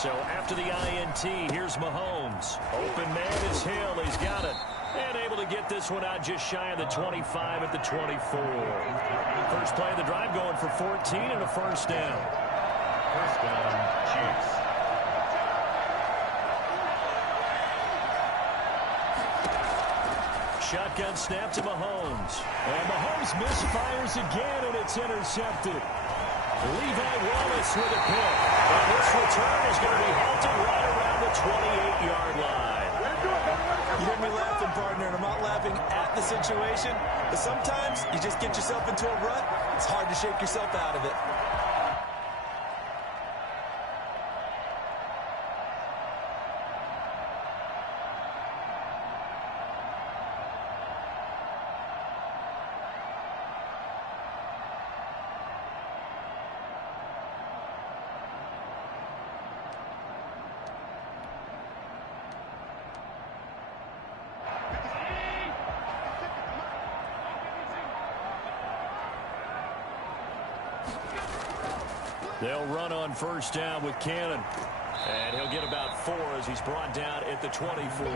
So after the INT, here's Mahomes. Open man is Hill. He's got it. And able to get this one out just shy of the 25 at the 24. First play of the drive going for 14 and a first down. First down, Chiefs. Shotgun snap to Mahomes. And Mahomes misfires again, and it's intercepted. Levi Wallace with a pick. And this return is going to be halted right around the 28-yard line. You hear me laughing, partner, and I'm not laughing at the situation, but sometimes you just get yourself into a rut. It's hard to shake yourself out of it. They'll run on first down with Cannon. And he'll get about 4 as he's brought down at the 24.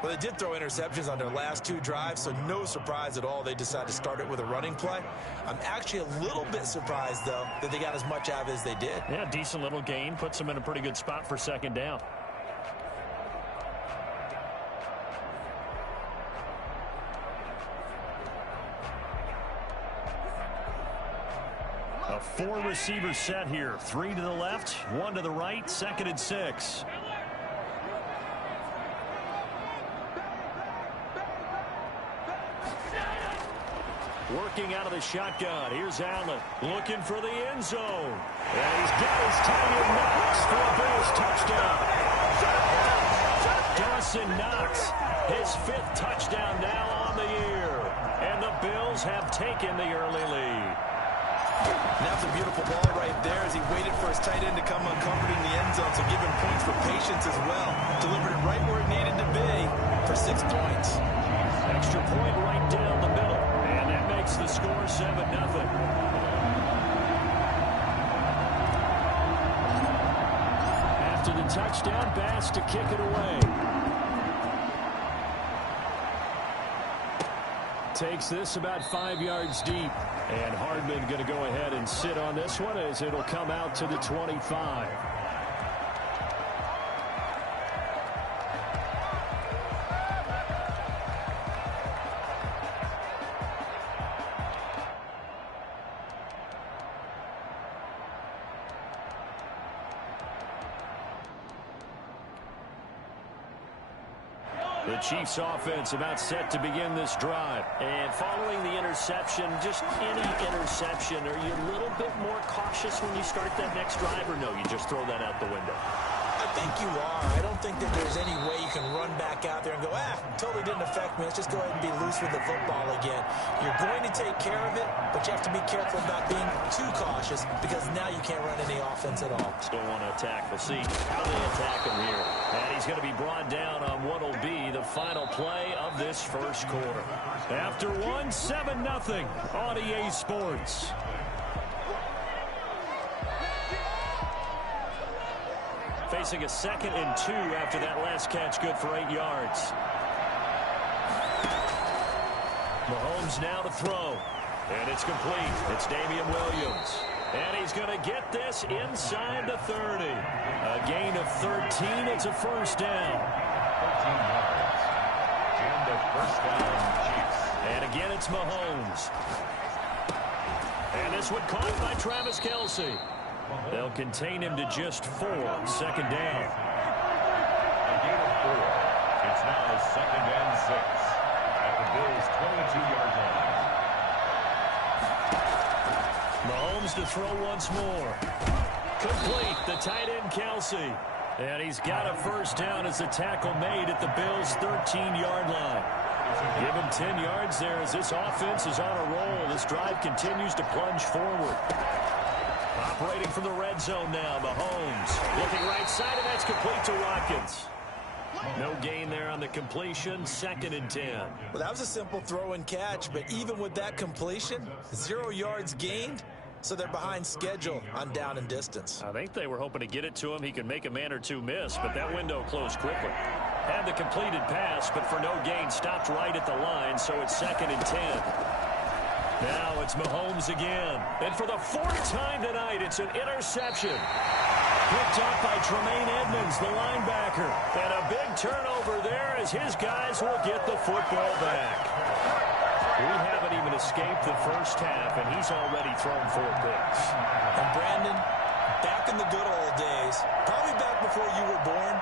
Well, they did throw interceptions on their last 2 drives, so no surprise at all they decided to start it with a running play. I'm actually a little bit surprised, though, that they got as much out of it as they did. Yeah, decent little gain. Puts them in a pretty good spot for second down. A 4-receiver set here. 3 to the left, 1 to the right, 2nd and 6. Working out of the shotgun. Here's Allen looking for the end zone. And he's got his tight end Knox for a Bills touchdown. Dawson Knox, his 5th touchdown now on the year. And the Bills have taken the early lead. That's a beautiful ball right there as he waited for his tight end to come uncovered in the end zone, so give him points for patience as well. Delivered it right where it needed to be for 6 points. Extra point right down the middle, and that makes the score 7-0. After the touchdown, Bass to kick it away. Takes this about 5 yards deep. And Hardman going to go ahead and sit on this one as it'll come out to the 25. The Chiefs offense about set to begin this drive. And following the interception, just any interception, are you a little bit more cautious when you start that next drive, or no, you just throw that out the window? I think you are. I don't think that there's any way you can run back out there and go, totally didn't affect me. Let's just go ahead and be loose with the football again. You're going to take care of it, but you have to be careful about being too cautious because now you can't run any offense at all. Still want to attack. We'll see how they attack him here. And he's going to be brought down on what will be the final play of this first quarter. After 7-0 on EA Sports. Facing a 2nd and 2 after that last catch, good for 8 yards. Mahomes now to throw. And it's complete. It's Damian Williams. And he's going to get this inside the 30. A gain of 13. It's a first down. 13 yards. And the first down, Chiefs. And again, it's Mahomes. And this one caught by Travis Kelce. They'll contain him to just 4. Second down. A gain of 4. It's now 2nd and 6 at the Bills' 22-yard line. Mahomes to throw once more. Complete. The tight end Kelce. And he's got a first down as the tackle made at the Bills' 13-yard line. Give him 10 yards there as this offense is on a roll. This drive continues to plunge forward. Operating from the red zone now, Mahomes. Looking right side, and that's complete to Watkins. No gain there on the completion, 2nd and 10. Well, that was a simple throw and catch, but even with that completion, 0 yards gained, so they're behind schedule on down and distance. I think they were hoping to get it to him. He could make a man or two miss, but that window closed quickly. Had the completed pass, but for no gain, stopped right at the line, so it's 2nd and 10. Now it's Mahomes again. And for the 4th time tonight, it's an interception. Picked up by Tremaine Edmonds, the linebacker. And a big turnover there as his guys will get the football back. We haven't even escaped the first half, and he's already thrown 4 picks. And Brandon, back in the good old days, probably back before you were born,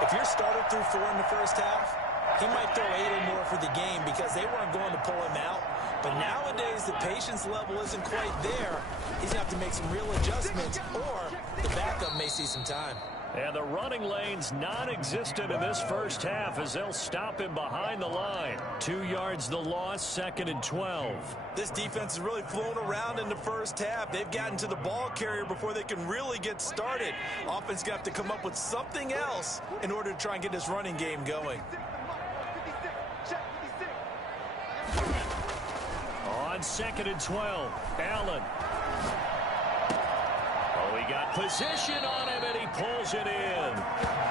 if your starter threw 4 in the first half, he might throw 8 or more for the game because they weren't going to pull him out. But nowadays, the patience level isn't quite there. He's going to have to make some real adjustments, or the backup may see some time. And the running lane's non-existent in this first half as they'll stop him behind the line. 2 yards the loss, 2nd and 12. This defense has really flown around in the first half. They've gotten to the ball carrier before they can really get started. Offense going to have to come up with something else in order to try and get this running game going. On 2nd and 12, Allen. Oh, he got position on him, and he pulls it in.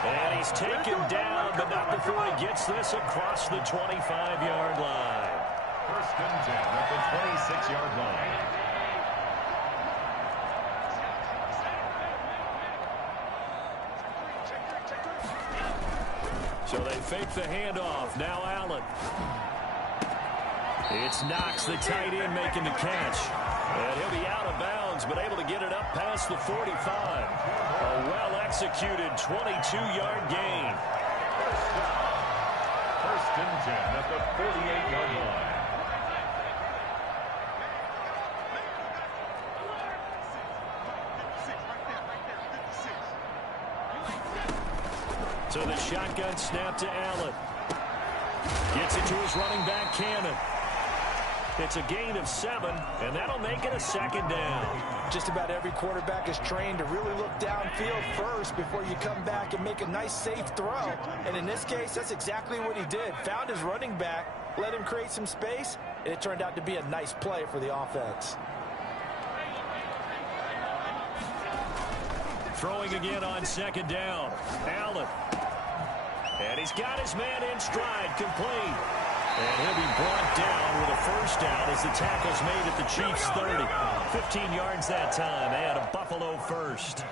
And he's taken down, but not before he gets this across the 25-yard line. 1st and 10 at the 26-yard line. So they fake the handoff. Now Allen. It's Knox, the tight end, making the catch. And he'll be out of bounds, but able to get it up past the 45. A well-executed 22-yard gain. 1st and 10 at the 48-yard line. So the shotgun snap to Allen. Gets it to his running back, Cannon. It's a gain of 7, and that'll make it a 2nd down. Just about every quarterback is trained to really look downfield first before you come back and make a nice, safe throw. And in this case, that's exactly what he did. Found his running back, let him create some space, and it turned out to be a nice play for the offense. Throwing again on 2nd down. Allen. And he's got his man in stride, complete. And he'll be brought down with a 1st down as the tackle's made at the Chiefs' 30. 15 yards that time, and a Buffalo 1st.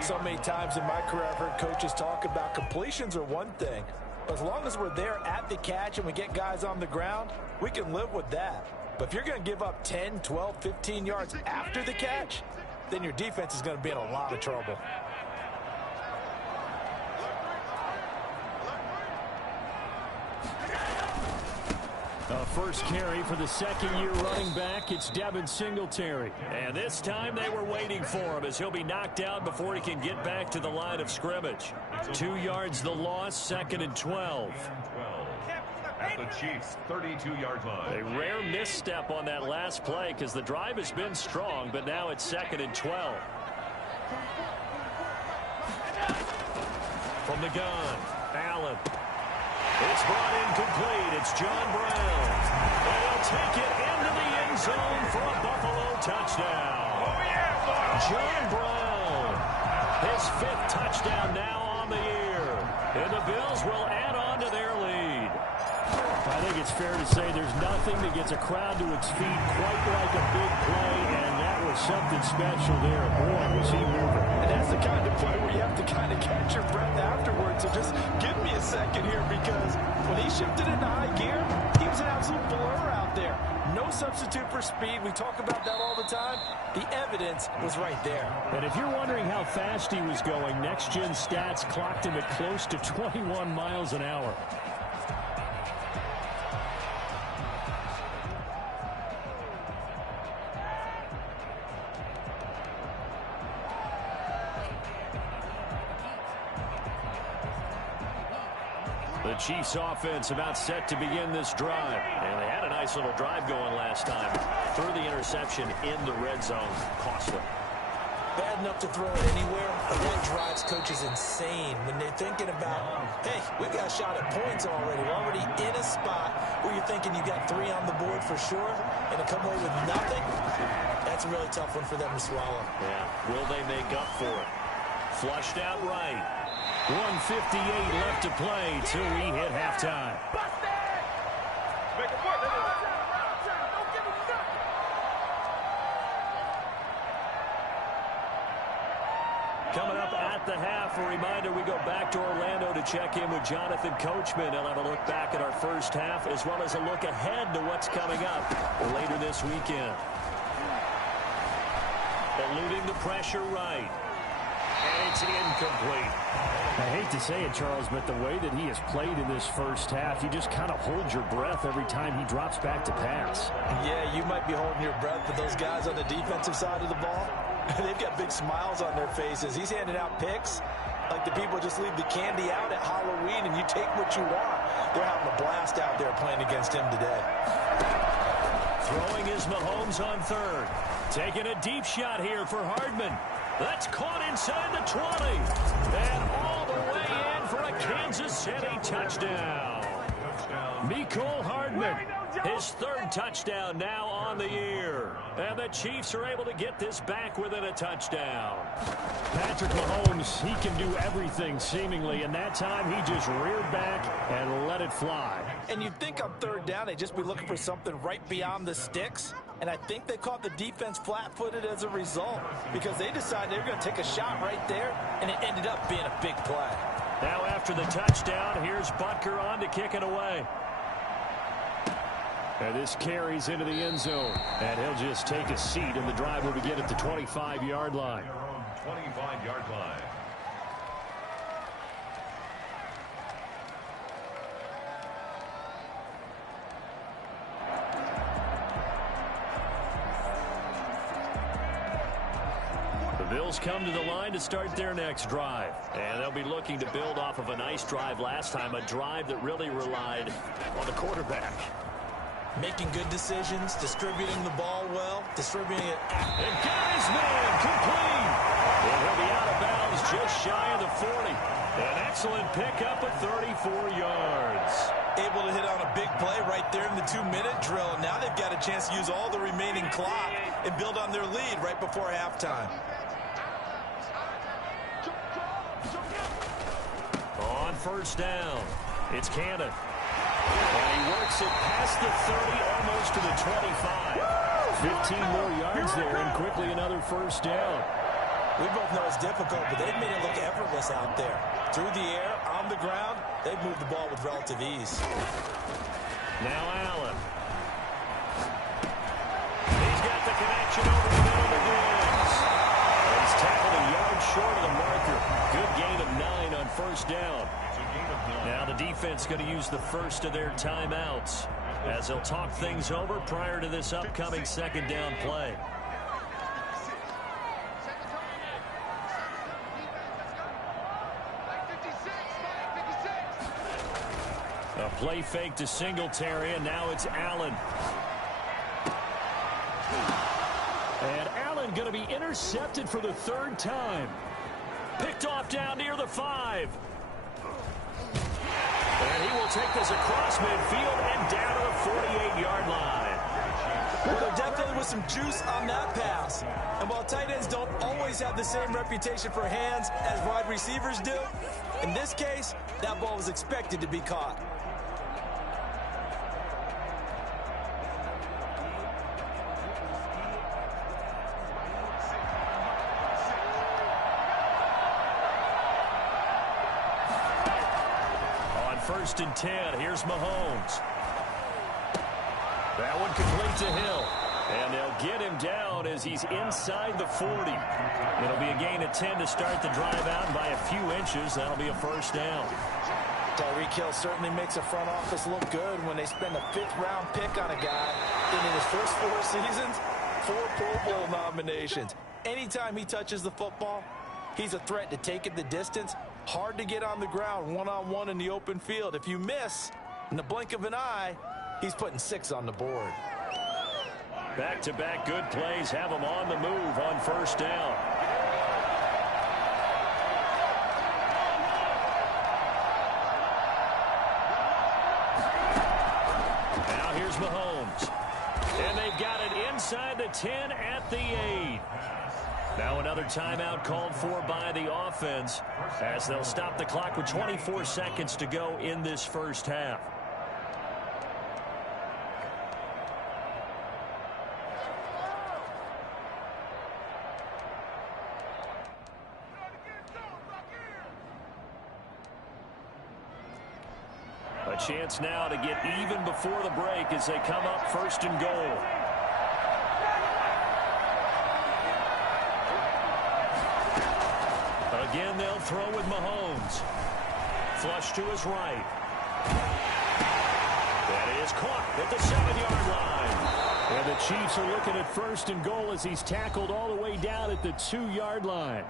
So many times in my career I've heard coaches talk about completions are one thing. But as long as we're there at the catch and we get guys on the ground, we can live with that. But if you're going to give up 10, 12, 15 yards after the catch, then your defense is going to be in a lot of trouble. A 1st carry for the 2nd-year running back. It's Devin Singletary. And this time they were waiting for him as he'll be knocked down before he can get back to the line of scrimmage. 2 yards the loss, 2nd and 12. At the Chiefs' 32-yard line. A rare misstep on that last play because the drive has been strong, but now it's 2nd and 12. From the gun, Allen. It's brought in complete. It's John Brown. And he'll take it into the end zone for a Buffalo touchdown. John Brown. His 5th touchdown now on the year. And the Bills will add on to their lead. I think it's fair to say there's nothing that gets a crowd to its feet quite like a big play, and that was something special there. Boy, was he moving. And that's the kind of play where you have to kind of catch your breath afterwards. So just give me a second here, because when he shifted into high gear, he was an absolute blur out there. No substitute for speed. We talk about that all the time. The evidence was right there. And if you're wondering how fast he was going, next-gen stats clocked him at close to 21 miles an hour. The Chiefs offense about set to begin this drive. And they had a nice little drive going last time. Threw the interception in the red zone. Costly. Bad enough to throw it anywhere, but that drives coaches insane when they're thinking about, hey, we've got a shot at points already. We're already in a spot where you're thinking you got 3 on the board for sure, and to come away with nothing, that's That's a really tough one for them to swallow. Yeah, will they make up for it? Flushed out right. 1:58 left to play till we hit halftime. Coming up at the half, a reminder, we go back to Orlando to check in with Jonathan Coachman. He'll have a look back at our first half as well as a look ahead to what's coming up later this weekend. Eluding the pressure right. And it's incomplete. I hate to say it, Charles, but the way that he has played in this first half, you just kind of hold your breath every time he drops back to pass. Yeah, you might be holding your breath, but those guys on the defensive side of the ball, they've got big smiles on their faces. He's handing out picks like the people just leave the candy out at Halloween and you take what you want. They're having a blast out there playing against him today. Throwing is Mahomes on third. Taking a deep shot here for Hardman. That's caught inside the 20. And all the way in for a Kansas City touchdown. Mecole Hardman, his third touchdown now on the year. And the Chiefs are able to get this back within a touchdown. Patrick Mahomes, he can do everything seemingly, and that time he just reared back and let it fly. And you'd think on third down they'd just be looking for something right beyond the sticks. And I think they caught the defense flat-footed as a result because they decided they were going to take a shot right there, and it ended up being a big play. Now after the touchdown, here's Butker on to kick it away. And this carries into the end zone. And he'll just take a seat, and the drive will begin at the 25-yard line. 25-yard line. The Bills come to the line to start their next drive. And they'll be looking to build off of a nice drive last time, a drive that really relied on the quarterback. Making good decisions, distributing the ball well, distributing it. And got his man complete. And he'll be out of bounds just shy of the 40. An excellent pickup of 34 yards. Able to hit on a big play right there in the 2-minute drill. Now they've got a chance to use all the remaining clock and build on their lead right before halftime. On first down, it's Cannon. And he works it past the 30, almost to the 25. 15 more yards there, and quickly another first down. We both know it's difficult, but they've made it look effortless out there. Through the air, on the ground, they've moved the ball with relative ease. Now Allen. He's got the connection over the middle to Diggs. He's tackled a yard short of the marker. Good gain of 9 on first down. Now the defense going to use the first of their timeouts as they'll talk things over prior to this upcoming second down play. A play fake to Singletary, and now it's Allen. And Allen going to be intercepted for the third time. Picked off down near the 5. And he will take this across midfield and down to the 48-yard line. Well, there definitely was some juice on that pass. And while tight ends don't always have the same reputation for hands as wide receivers do, in this case, that ball was expected to be caught. First and 10. Here's Mahomes. That one complete to Hill. And they'll get him down as he's inside the 40. It'll be a gain of 10 to start the drive out, and by a few inches, that'll be a first down. Tyreek Hill certainly makes a front office look good when they spend a 5th-round pick on a guy, and in his first 4 seasons, 4 Pro Bowl nominations. Anytime he touches the football, he's a threat to take it the distance. Hard to get on the ground one-on-one in the open field. If you miss, in the blink of an eye, he's putting 6 on the board. Back-to-back good plays have him on the move on first down. Now here's Mahomes. And they've got it inside inside the 10 at the 8. Now another timeout called for by the offense as they'll stop the clock with 24 seconds to go in this first half. A chance now to get even before the break as they come up first and goal. Again, they'll throw with Mahomes. Flush to his right. That is caught at the 7-yard line. And the Chiefs are looking at first and goal as he's tackled all the way down at the 2-yard line.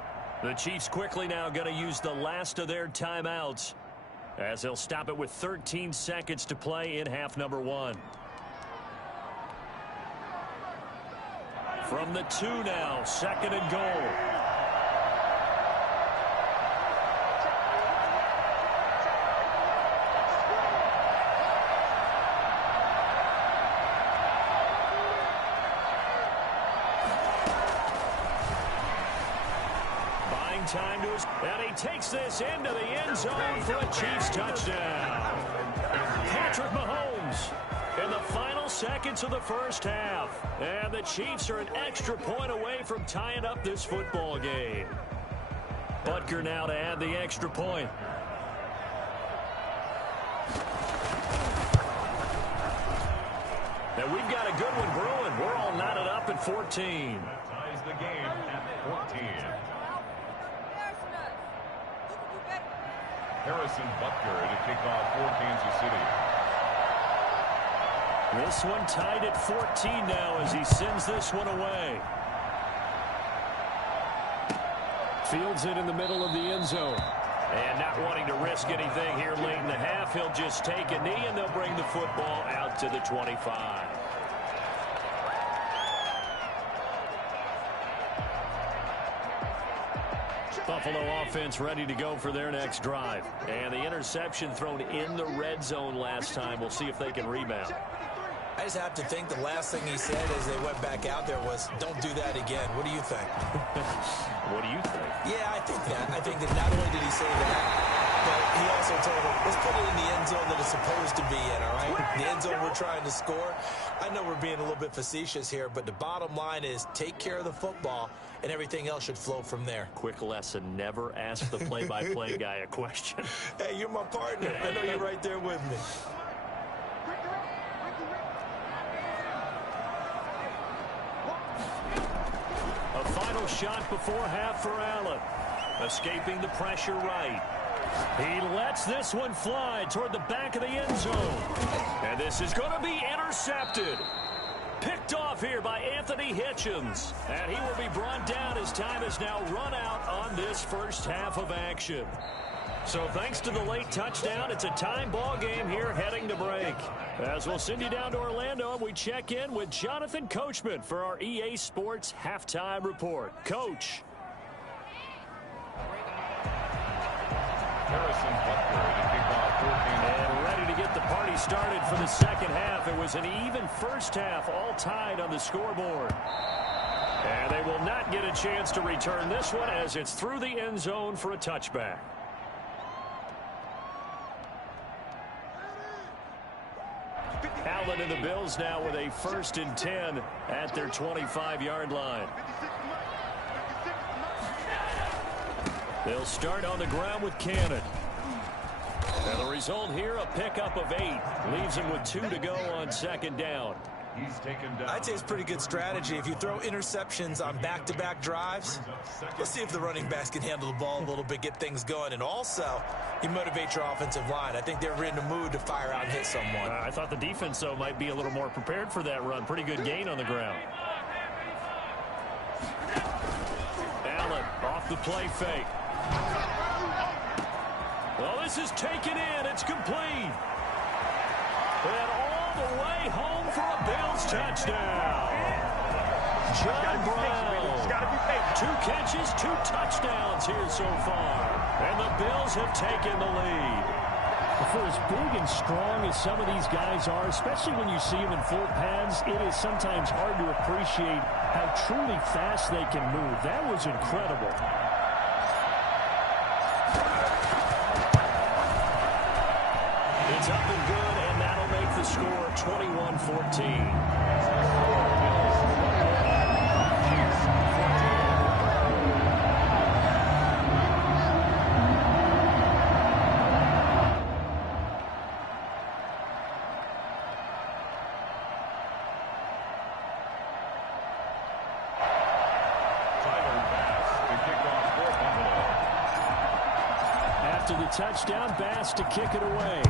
The Chiefs quickly now going to use the last of their timeouts as they'll stop it with 13 seconds to play in half number 1. From the 2 now, second and goal. Time to his, and he takes this into the end zone for a Chiefs touchdown. Patrick Mahomes in the final seconds of the first half. And the Chiefs are an extra point away from tying up this football game. Butker now to add the extra point. Now we've got a good one brewing. We're all knotted up at 14. That ties the game at 14. Harrison Butker to kick off for Kansas City. This one tied at 14 now as he sends this one away. Fields it in the middle of the end zone. And not wanting to risk anything here late in the half, he'll just take a knee and they'll bring the football out to the 25. Buffalo offense ready to go for their next drive. And the interception thrown in the red zone last time. We'll see if they can rebound. I just have to think the last thing he said as they went back out there was, don't do that again. What do you think? What do you think? Yeah, I think that. I think that not only did he say that, but he also told him, let's put it in the end zone that it's supposed to be in, all right? The end zone we're trying to score. I know we're being a little bit facetious here, but the bottom line is take care of the football, and everything else should flow from there. Quick lesson, never ask the play-by-play guy a question. Hey, you're my partner. I know you're right there with me. A final shot before half for Allen. Escaping the pressure right. He lets this one fly toward the back of the end zone. And this is going to be intercepted. Picked off here by Anthony Hitchens. And he will be brought down as time has now run out on this first half of action. So thanks to the late touchdown, it's a time ball game here heading to break. As we'll send you down to Orlando, and we check in with Jonathan Coachman for our EA Sports Halftime Report. Coach. Harrison Butker to kick off for Kansas. And ready to get the party started for the second half. It was an even first half, all tied on the scoreboard. And they will not get a chance to return this one as it's through the end zone for a touchback. Allen and the Bills now with a 1st and 10 at their 25-yard line. They'll start on the ground with Cannon. And the result here, a pickup of 8. Leaves him with 2 to go on second down. He's taken down. I'd say it's pretty good strategy. If you throw interceptions on back-to-back drives, let's see if the running backs can handle the ball a little bit, get things going. And also, you motivate your offensive line. I think they're in the mood to fire out and hit someone. I thought the defense, though, might be a little more prepared for that run. Pretty good gain on the ground. Allen off the play fake. Well, this is taken in. It's complete. And all the way home for a Bills touchdown. John Brown. 2 catches, 2 touchdowns here so far. And the Bills have taken the lead. For as big and strong as some of these guys are, especially when you see them in full pads, it is sometimes hard to appreciate how truly fast they can move. That was incredible. It's up and good, and that'll make the score 21-14. After the touchdown, Bass to kick it away.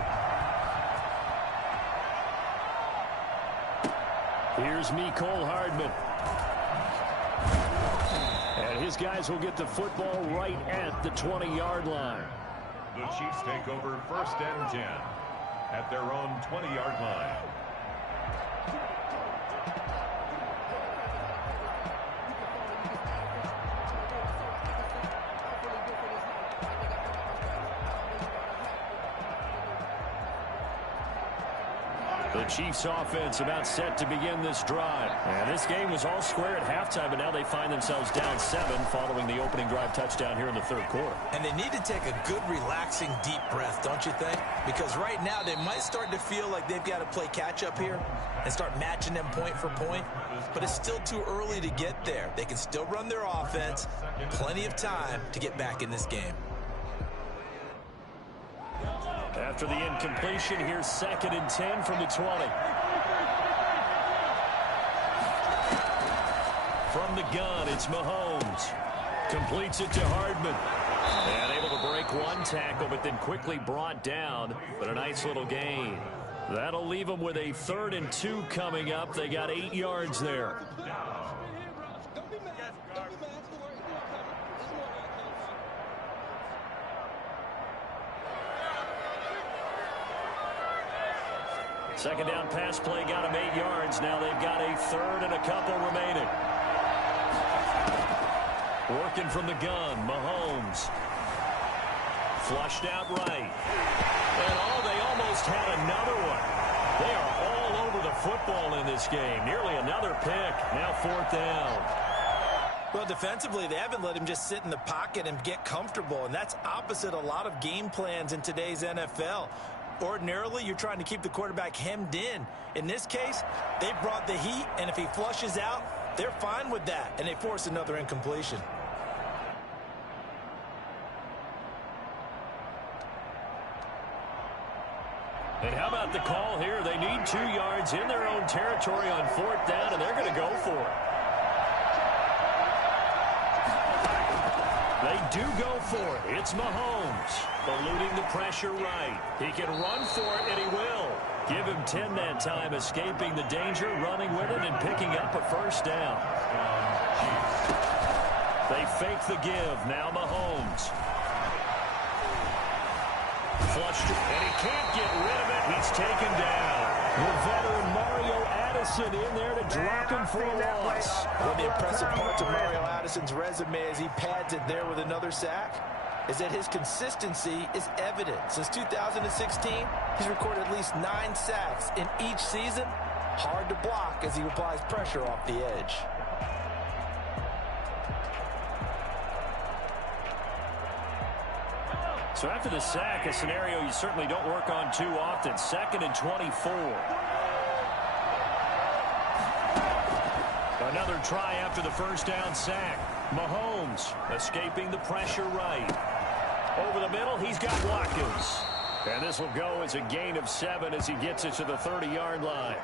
Here's Mecole Hardman. And his guys will get the football right at the 20-yard line. The Chiefs take over 1st and 10 at their own 20-yard line. The Chiefs offense about set to begin this drive. And this game was all square at halftime, but now they find themselves down 7 following the opening drive touchdown here in the 3rd quarter. And they need to take a good, relaxing, deep breath, don't you think? Because right now they might start to feel like they've got to play catch-up here and start matching them point for point. But it's still too early to get there. They can still run their offense. Plenty of time to get back in this game. After the incompletion, here's 2nd and 10 from the 20. From the gun, it's Mahomes. Completes it to Hardman. And able to break one tackle, but then quickly brought down. But a nice little gain. That'll leave them with a 3rd and 2 coming up. They got 8 yards there. Second down pass play got them 8 yards. Now they've got a 3rd and a couple remaining. Working from the gun, Mahomes. Flushed out right. And they almost had another one. They are all over the football in this game. Nearly another pick. Now 4th down. Well, defensively, they haven't let him just sit in the pocket and get comfortable, and that's opposite a lot of game plans in today's NFL. Ordinarily, you're trying to keep the quarterback hemmed in. In this case, they brought the heat, and if he flushes out, they're fine with that, and they force another incompletion. And how about the call here? They need 2 yards in their own territory on 4th down, and they're going to go for it. They do go for it. It's Mahomes. Eluding the pressure right. He can run for it, and he will. Give him 10 that time, escaping the danger, running with it, and picking up a 1st down. They fake the give. Now Mahomes. Flushed, and he can't get rid of it. He's taken down. The veteran Mario Addison in there to drop him for a loss. One of the impressive parts of Mario Addison's resume as he pads it there with another sack is that his consistency is evident. Since 2016, he's recorded at least 9 sacks in each season. Hard to block as he applies pressure off the edge. So after the sack, a scenario you certainly don't work on too often. 2nd and 24. Another try after the 1st down sack. Mahomes escaping the pressure right. Over the middle, he's got Watkins. And this will go as a gain of 7 as he gets it to the 30-yard line.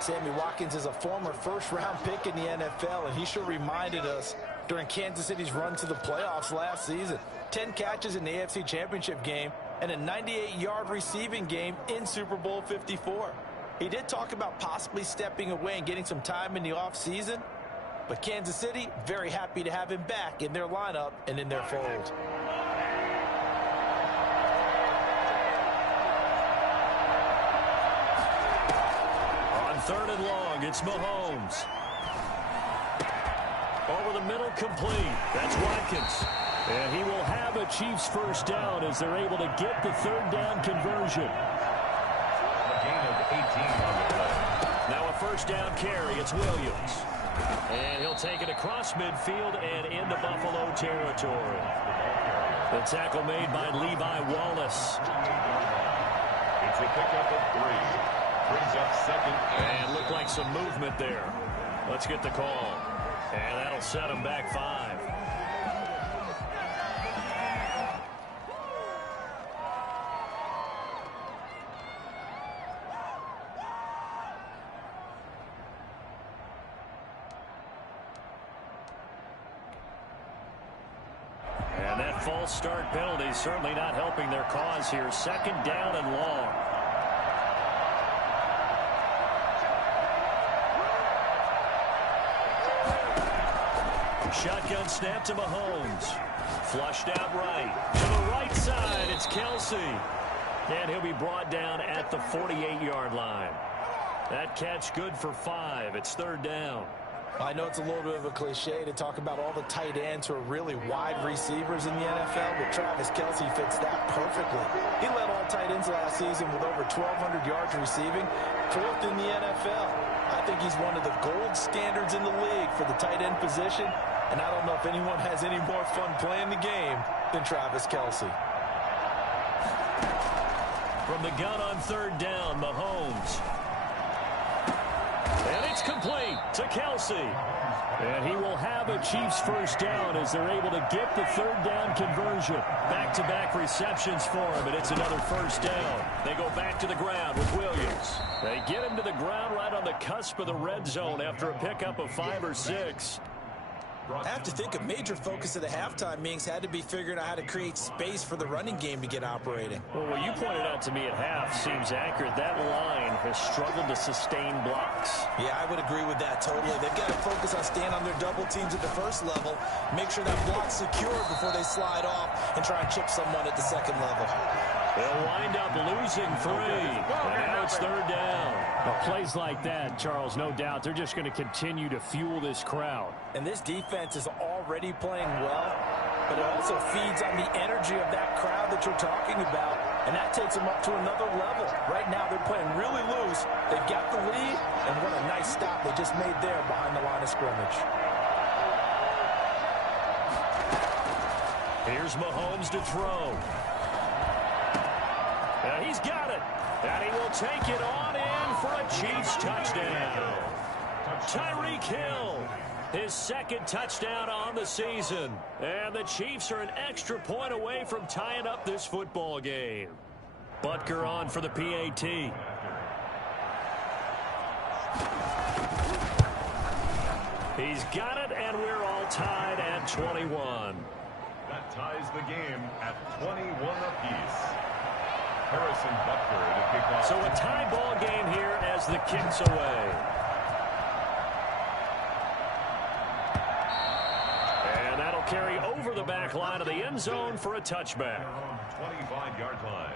Sammy Watkins is a former first-round pick in the NFL, and he sure reminded us during Kansas City's run to the playoffs last season. 10 catches in the AFC Championship game and a 98-yard receiving game in Super Bowl 54. He did talk about possibly stepping away and getting some time in the offseason, but Kansas City very happy to have him back in their lineup and in their fold. On 3rd and long, it's Mahomes. Over the middle, complete. That's Watkins. And he will have a Chiefs first down as they're able to get the third down conversion. A gain of 18 on the play. Now a first down carry. It's Williams. And he'll take it across midfield and into Buffalo territory. The tackle made by Levi Wallace. It's a pickup of 3. Brings up second. And looked like some movement there. Let's get the call. And that'll set him back 5. And that false start penalty certainly not helping their cause here. Second down and long. Shotgun snap to Mahomes. Flushed out right. To the right side, it's Kelsey. And he'll be brought down at the 48-yard line. That catch good for 5. It's third down. I know it's a little bit of a cliche to talk about all the tight ends who are really wide receivers in the NFL, but Travis Kelsey fits that perfectly. He led all tight ends last season with over 1,200 yards receiving, 4th in the NFL. I think he's one of the gold standards in the league for the tight end position, and I don't know if anyone has any more fun playing the game than Travis Kelsey. From the gun on third down, Mahomes. And it's complete to Kelsey. And he will have a Chiefs first down as they're able to get the third down conversion. Back-to-back receptions for him, and it's another first down. They go back to the ground with Williams. They get him to the ground right on the cusp of the red zone after a pickup of 5 or 6. I have to think a major focus of the halftime meetings had to be figuring out how to create space for the running game to get operating. Well, what you pointed out to me at half seems accurate. That line has struggled to sustain blocks. Yeah, I would agree with that totally. They've got to focus on staying on their double teams at the first level, make sure that block's secured before they slide off and try and chip someone at the second level. They'll wind up losing 3. And now it's third down. Well, plays like that, Charles, no doubt, they're just going to continue to fuel this crowd. And this defense is already playing well, but it also feeds on the energy of that crowd that you're talking about, and that takes them up to another level. Right now, they're playing really loose. They've got the lead, and what a nice stop they just made there behind the line of scrimmage. Here's Mahomes to throw. And he's got it. And he will take it on in for a Chiefs touchdown. Tyreek Hill, his second touchdown on the season. And the Chiefs are an extra point away from tying up this football game. Butker on for the PAT. He's got it, and we're all tied at 21. That ties the game at 21 apiece. Harrison Butker to kick off. So a tie ball game here as the kick's away. And that'll carry over the back line of the end zone for a touchback. 25-yard line.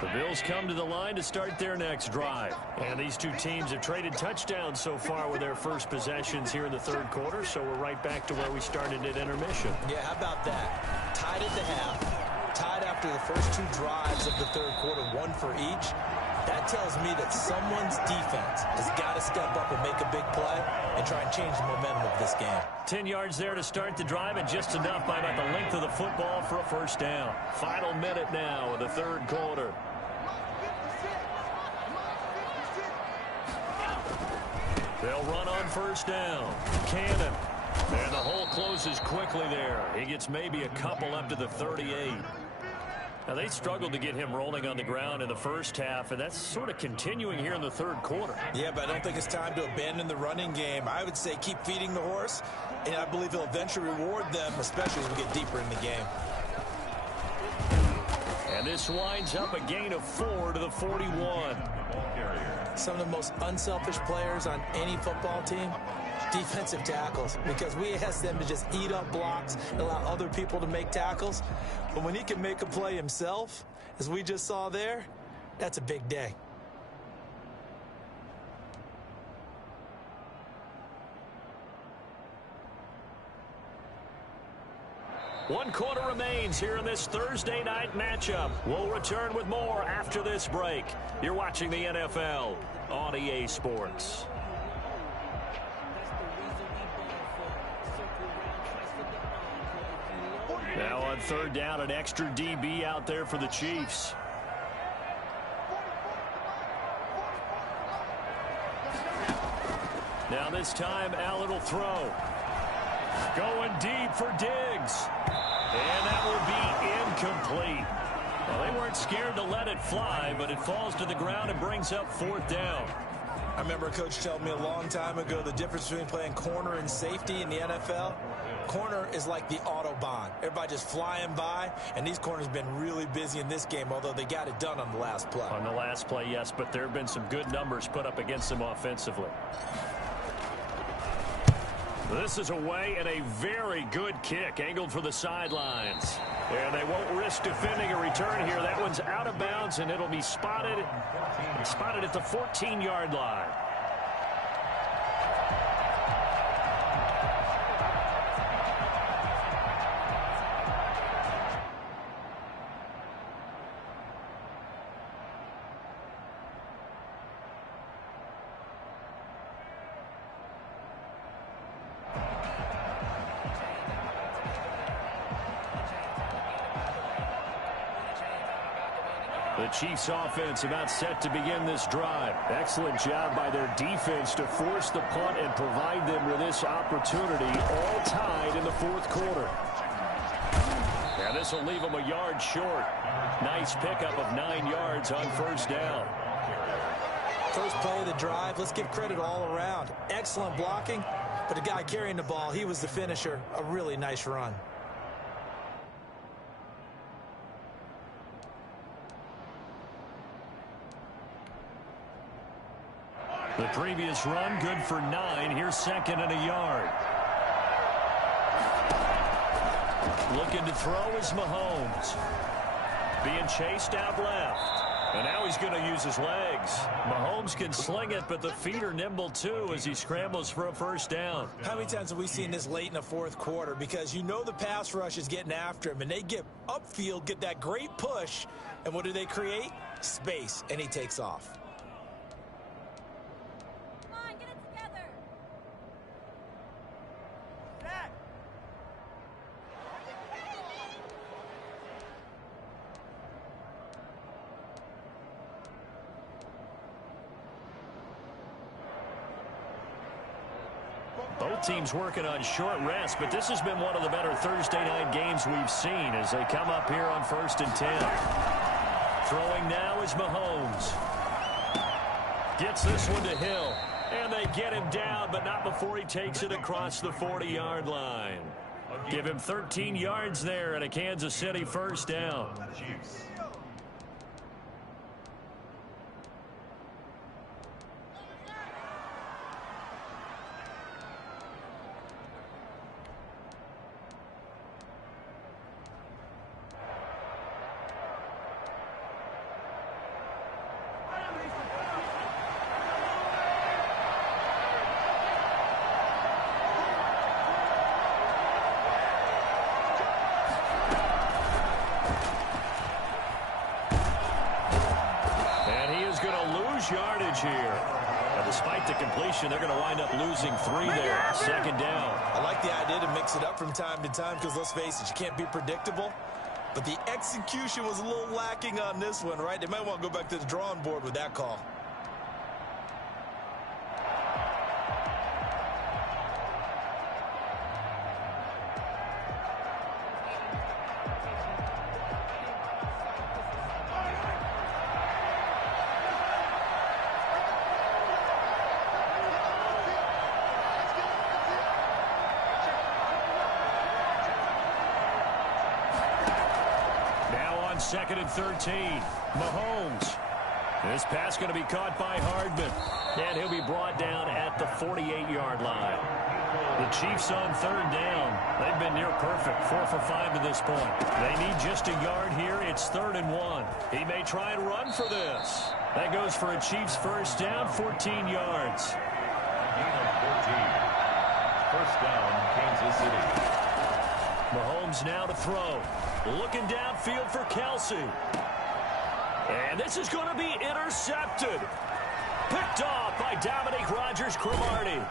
The Bills come to the line to start their next drive. And these two teams have traded touchdowns so far with their first possessions here in the third quarter, so we're right back to where we started at intermission. Yeah, how about that? Tied at the half, tied after the first 2 drives of the third quarter, 1 for each. That tells me that someone's defense has got to step up and make a big play and try and change the momentum of this game. 10 yards there to start the drive, and just enough by about the length of the football for a first down. Final minute now of the third quarter. They'll run on first down. Cannon. And the hole closes quickly there. He gets maybe a couple up to the 38. Now, they struggled to get him rolling on the ground in the first half, and that's sort of continuing here in the third quarter. Yeah, but I don't think it's time to abandon the running game. I would say keep feeding the horse, and I believe he'll eventually reward them, especially as we get deeper in the game. And this winds up a gain of 4 to the 41. Some of the most unselfish players on any football team Defensive tackles, because we ask them to just eat up blocks and allow other people to make tackles. But when he can make a play himself, as we just saw there, that's a big day. One quarter remains here in this Thursday night matchup. We'll return with more after this break. You're watching the NFL on EA Sports. Now on third down, an extra DB out there for the Chiefs. Now this time, Allen will throw. Going deep for Diggs. And that will be incomplete. Well, they weren't scared to let it fly, but it falls to the ground and brings up fourth down. I remember a coach telling me a long time ago the difference between playing corner and safety in the NFL. Corner is like the Autobahn. Everybody just flying by, and these corners have been really busy in this game, although they got it done on the last play. On the last play, yes, but there have been some good numbers put up against them offensively. This is away and a very good kick angled for the sidelines. And they won't risk defending a return here. That one's out of bounds, and it'll be spotted at the 14-yard line. The Chiefs offense about set to begin this drive. Excellent job by their defense to force the punt and provide them with this opportunity, all tied in the fourth quarter. And this will leave them a yard short. Nice pickup of 9 yards on first down. First play of the drive, let's give credit all around. Excellent blocking, but the guy carrying the ball, he was the finisher. A really nice run. The previous run, good for 9. Here's second and a yard. Looking to throw is Mahomes. Being chased out left. And now he's going to use his legs. Mahomes can sling it, but the feet are nimble too as he scrambles for a first down. How many times have we seen this late in the fourth quarter? Because you know the pass rush is getting after him, and they get upfield, get that great push, and what do they create? Space, and he takes off. Both teams working on short rest, but this has been one of the better Thursday night games we've seen as they come up here on 1st and 10. Throwing now is Mahomes. Gets this one to Hill. And they get him down, but not before he takes it across the 40-yard line. Give him 13 yards there and a Kansas City first down. Yardage here. And despite the completion, they're going to wind up losing 3 there. Second down. I like the idea to mix it up from time to time because, let's face it, you can't be predictable. But the execution was a little lacking on this one, right? They might want to go back to the drawing board with that call. Second and 13. Mahomes. This pass going to be caught by Hardman. And he'll be brought down at the 48-yard line. The Chiefs on third down. They've been near perfect, 4 for 5 to this point. They need just a yard here. It's 3rd and 1. He may try and run for this. That goes for a Chiefs first down, 14 yards. Gain of 14. First down, Kansas City. Mahomes now to throw. Looking downfield for Kelsey. And this is going to be intercepted. Picked off by Dominique Rodgers-Cromartie.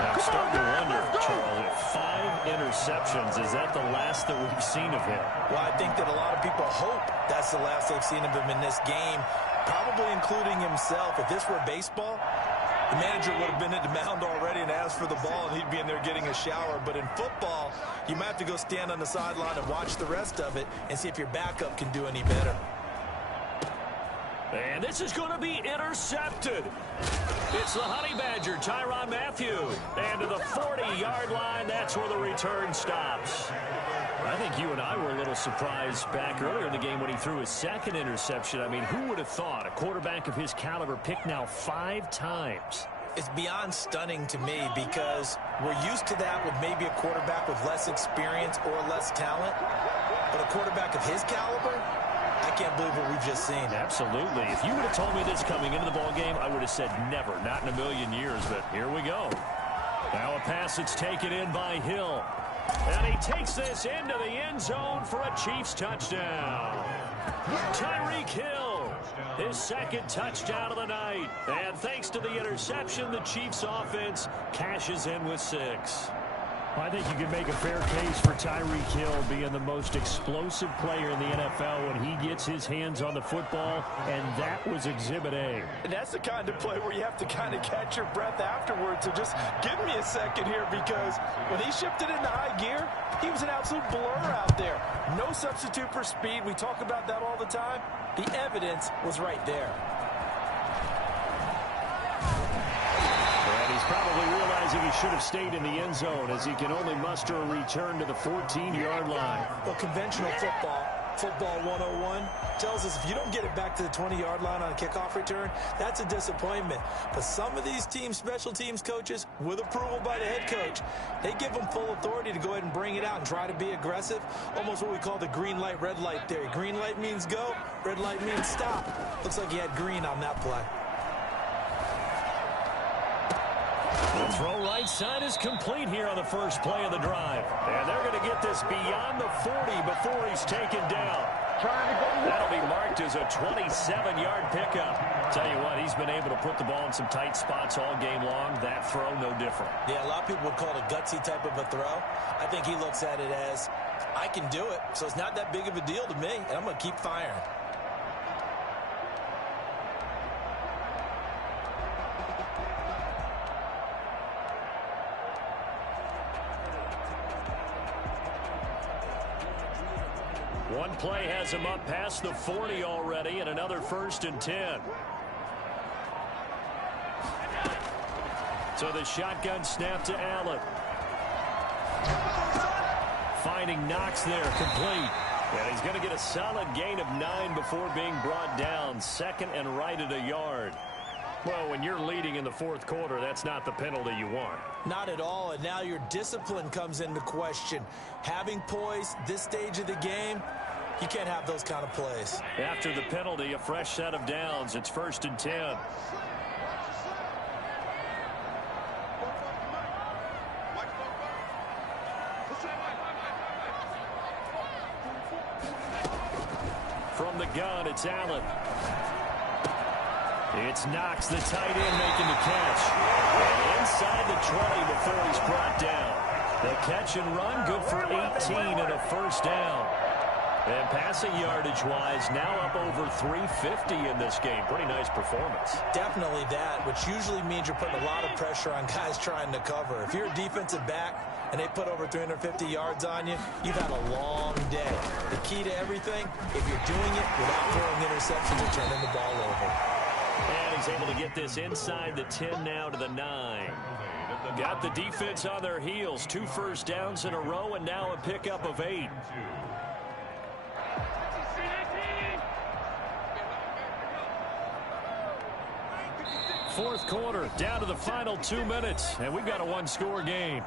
I'm starting to wonder, Charles, 5 interceptions. Is that the last that we've seen of him? Well, I think that a lot of people hope that's the last they've seen of him in this game, probably including himself. If this were baseball, the manager would have been at the mound already and asked for the ball, and he'd be in there getting a shower. But in football, you might have to go stand on the sideline and watch the rest of it and see if your backup can do any better. And this is going to be intercepted. It's the Honey Badger, Tyrann Mathieu. And to the 40-yard line, that's where the return stops. I think you and I were a little surprised back earlier in the game when he threw his second interception. I mean, who would have thought a quarterback of his caliber picked now 5 times? It's beyond stunning to me because we're used to that with maybe a quarterback with less experience or less talent. But a quarterback of his caliber, I can't believe what we've just seen. Absolutely. If you would have told me this coming into the ballgame, I would have said never, not in a million years. But here we go. Now a pass that's taken in by Hill. And he takes this into the end zone for a Chiefs touchdown. Tyreek Hill, his second touchdown of the night. And thanks to the interception, the Chiefs offense cashes in with 6. I think you can make a fair case for Tyreek Hill being the most explosive player in the NFL when he gets his hands on the football, and that was Exhibit A. And that's the kind of play where you have to kind of catch your breath afterwards. So just give me a second here, because when he shifted into high gear, he was an absolute blur out there. No substitute for speed. We talk about that all the time. The evidence was right there. And he's probably realizing he should have stayed in the end zone as he can only muster a return to the 14-yard line. Well, conventional football 101, tells us if you don't get it back to the 20-yard line on a kickoff return, that's a disappointment. But some of these teams, special teams coaches, with approval by the head coach, they give them full authority to go ahead and bring it out and try to be aggressive. Almost what we call the green light, red light theory. Green light means go, red light means stop. Looks like he had green on that play. The throw right side is complete here on the first play of the drive. And they're going to get this beyond the 40 before he's taken down. That'll be marked as a 27-yard pickup. Tell you what, he's been able to put the ball in some tight spots all game long. That throw, no different. Yeah, a lot of people would call it a gutsy type of a throw. I think he looks at it as, I can do it, so it's not that big of a deal to me, and I'm going to keep firing. One play has him up past the 40 already, and another 1st and 10. So the shotgun snap to Allen. Finding Knox there, complete. And he's going to get a solid gain of 9 before being brought down. 2nd and right at a yard. Well, when you're leading in the 4th quarter, that's not the penalty you want. Not at all, and now your discipline comes into question. Having poise this stage of the game, you can't have those kind of plays. After the penalty, a fresh set of downs. It's 1st and 10. From the gun, it's Allen. It's Knox, the tight end, making the catch. And inside the 20 before he's brought down. The catch and run, good for 18 and a 1st down. And passing yardage-wise, now up over 350 in this game. Pretty nice performance. Definitely that, which usually means you're putting a lot of pressure on guys trying to cover. If you're a defensive back and they put over 350 yards on you, you've had a long day. The key to everything, if you're doing it without throwing interceptions or turning the ball over. And he's able to get this inside the 10 now to the 9. Got the defense on their heels. 2 first downs in a row, and now a pickup of 8. Fourth quarter, down to the final 2 minutes, and we've got a one-score game.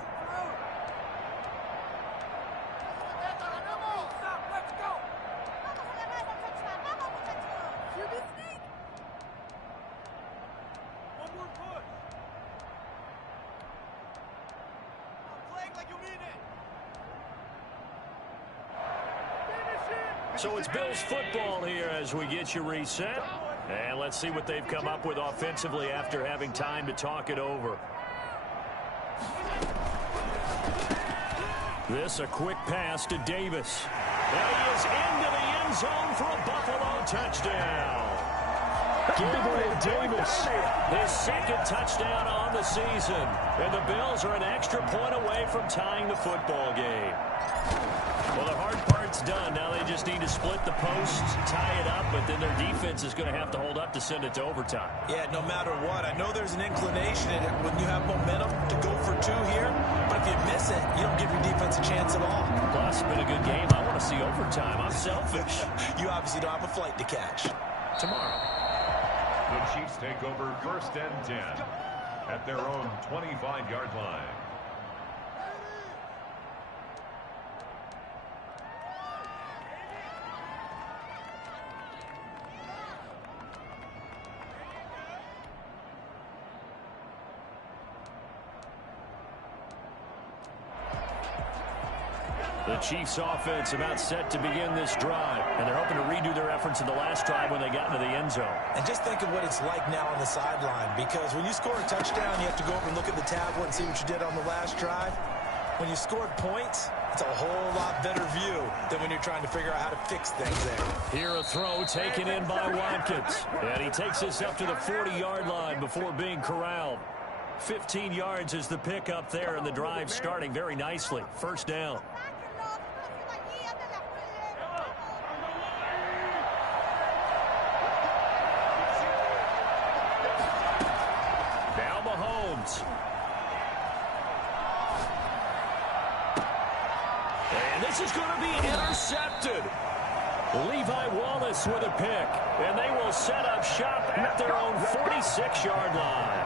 So it's Bills football here as we get you reset. And let's see what they've come up with offensively after having time to talk it over. This a quick pass to Davis. And he is into the end zone for a Buffalo touchdown. Gabriel Davis, his second touchdown on the season. And the Bills are an extra point away from tying the football game. Well, the hard part's done. Now they just need to split the posts, tie it up, but then their defense is going to have to hold up to send it to overtime. Yeah, no matter what. I know there's an inclination in it when you have momentum to go for two here, but if you miss it, you don't give your defense a chance at all. Plus, it's been a good game. I want to see overtime. I'm selfish. You obviously don't have a flight to catch. Tomorrow. The Chiefs take over 1st and 10 at their own 25-yard line. The Chiefs offense about set to begin this drive, and they're hoping to redo their efforts in the last drive when they got into the end zone. And just think of what it's like now on the sideline, because when you score a touchdown, you have to go over and look at the tablet and see what you did on the last drive. When you scored points, it's a whole lot better view than when you're trying to figure out how to fix things there. Here a throw taken in by Watkins, and he takes us up to the 40-yard line before being corralled. 15 yards is the pickup there, and the drive starting very nicely. First down. And this is going to be intercepted. Levi Wallace with a pick, and they will set up shop at their own 46-yard line.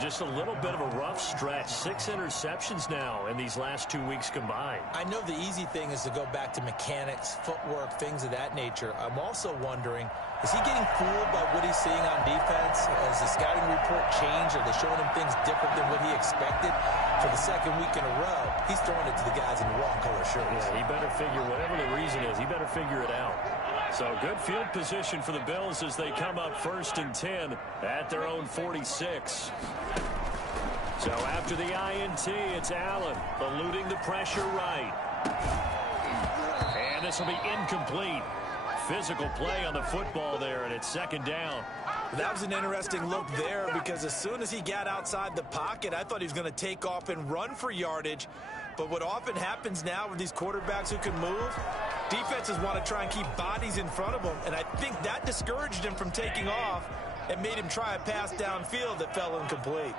Just a little bit of a rough stretch. 6 interceptions now in these last 2 weeks combined. I know the easy thing is to go back to mechanics, footwork, things of that nature. I'm also wondering, is he getting fooled by what he's seeing on defense? Has the scouting report changed? Are they showing him things different than what he expected? For the second week in a row, he's throwing it to the guys in the wrong color shirts. Yeah, he better figure, whatever the reason is, he better figure it out. So good field position for the Bills as they come up 1st and 10 at their own 46. So after the INT, it's Allen eluding the pressure right. And this will be incomplete. Physical play on the football there, and it's 2nd down. That was an interesting look there, because as soon as he got outside the pocket, I thought he was going to take off and run for yardage. But what often happens now with these quarterbacks who can move, defenses want to try and keep bodies in front of them, and I think that discouraged him from taking off and made him try a pass downfield that fell incomplete.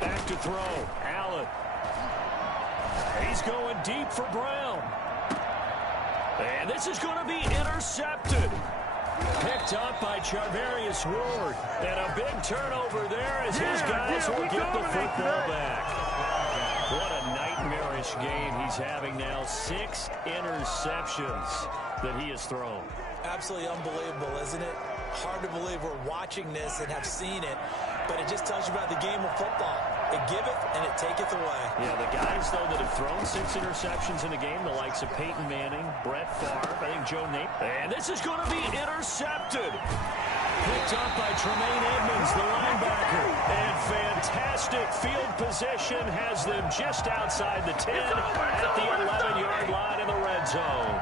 Back to throw, Allen. He's going deep for Brown. And this is going to be intercepted. Picked up by Charvarius Ward. And a big turnover there as his guys will get the football back. What a nightmarish game he's having now. 6 interceptions that he has thrown. Absolutely unbelievable, isn't it? Hard to believe we're watching this and have seen it, but it just tells you about the game of football. It giveth and it taketh away. Yeah, the guys, though, that have thrown 6 interceptions in a game, the likes of Peyton Manning, Brett Favre, I think Joe Nate. And this is going to be intercepted. Picked up by Tremaine Edmonds, the linebacker. And fantastic field position has them just outside the 10 at the 11-yard line in the red zone.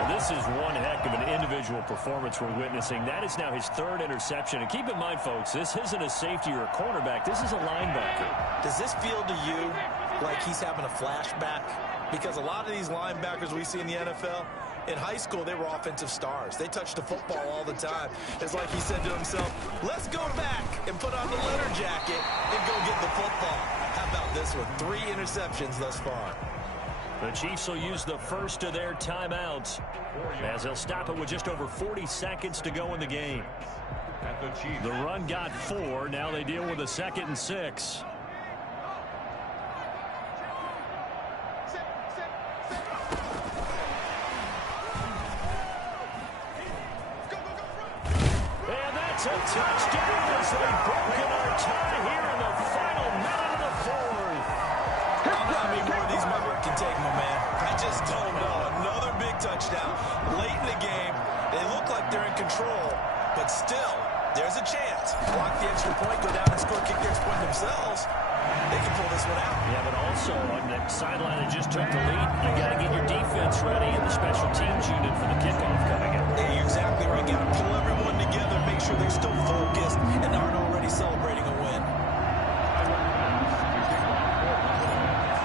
Well, this is one heck of an individual performance we're witnessing. That is now his 3rd interception. And keep in mind, folks, this isn't a safety or a cornerback. This is a linebacker. Does this feel to you like he's having a flashback? Because a lot of these linebackers we see in the NFL, In high school, they were offensive stars. They touched the football all the time. It's like he said to himself, let's go back and put on the letter jacket and go get the football. How about this one? 3 interceptions thus far. The Chiefs will use the first of their timeouts as they'll stop it with just over 40 seconds to go in the game. The run got 4. Now they deal with a 2nd and 6. And that's a touchdown as they've broken our tie here in the final minute of the 4th. How many more of these my work can take, my man? I just don't know. Another big touchdown late in the game. They look like they're in control, but still, there's a chance. Block the extra point, go down and score, kick the extra point themselves. They can pull this one out. Yeah, but also on the sideline that just took the lead, you got to get your defense ready and the special teams unit for the kickoff coming up. Yeah, you're exactly right. Got to pull everyone together, make sure they're still focused and aren't already celebrating a win.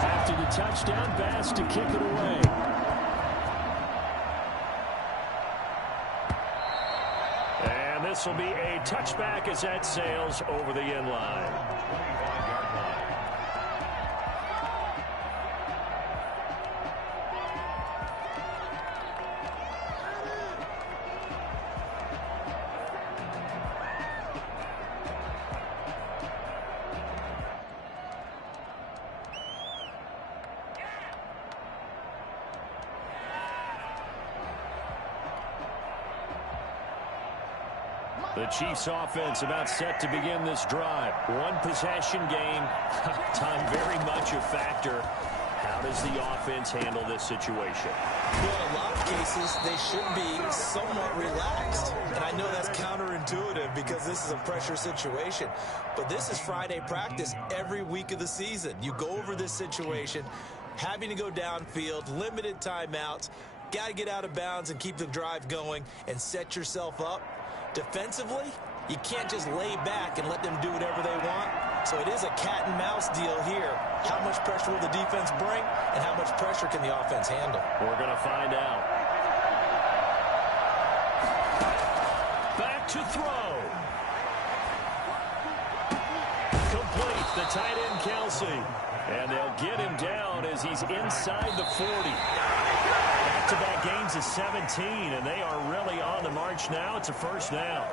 After the touchdown pass to kick it away. And this will be a touchback as that sails over the end line. The Chiefs offense about set to begin this drive. One possession game. Time very much a factor. How does the offense handle this situation? Well, in a lot of cases, they should be somewhat relaxed. And I know that's counterintuitive because this is a pressure situation. But this is Friday practice every week of the season. You go over this situation, having to go downfield, limited timeouts, got to get out of bounds and keep the drive going and set yourself up. Defensively, you can't just lay back and let them do whatever they want. So it is a cat and mouse deal here. How much pressure will the defense bring, and how much pressure can the offense handle? We're going to find out. Back to throw. Complete. The tight end, Kelsey. And they'll get him down as he's inside the 40. Back-to-back gains of 17, and they are really on the march now. It's a first down.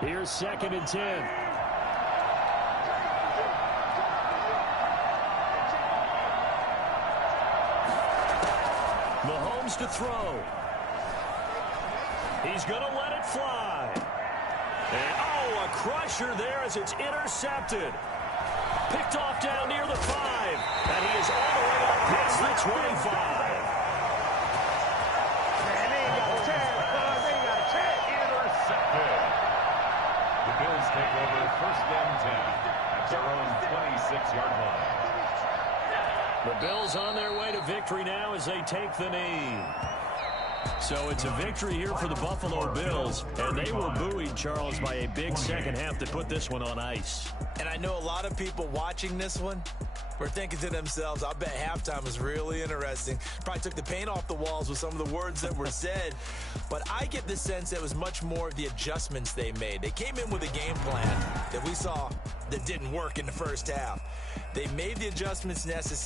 Here's 2nd and 10. Mahomes to throw. He's going to let it fly. And, oh, a crusher there as it's intercepted. Picked off down near the 5. And he is all the way up past the 25. Intercepted. The Bills take over 1st and 10 at their own 26-yard line. The Bills on their way to victory now as they take the knee. So it's a victory here for the Buffalo Bills. And they were buoyed, Charles, by a big second half to put this one on ice. And I know a lot of people watching this one were thinking to themselves, I bet halftime was really interesting. Probably took the paint off the walls with some of the words that were said. But I get the sense that it was much more of the adjustments they made. They came in with a game plan that we saw that didn't work in the first half. They made the adjustments necessary.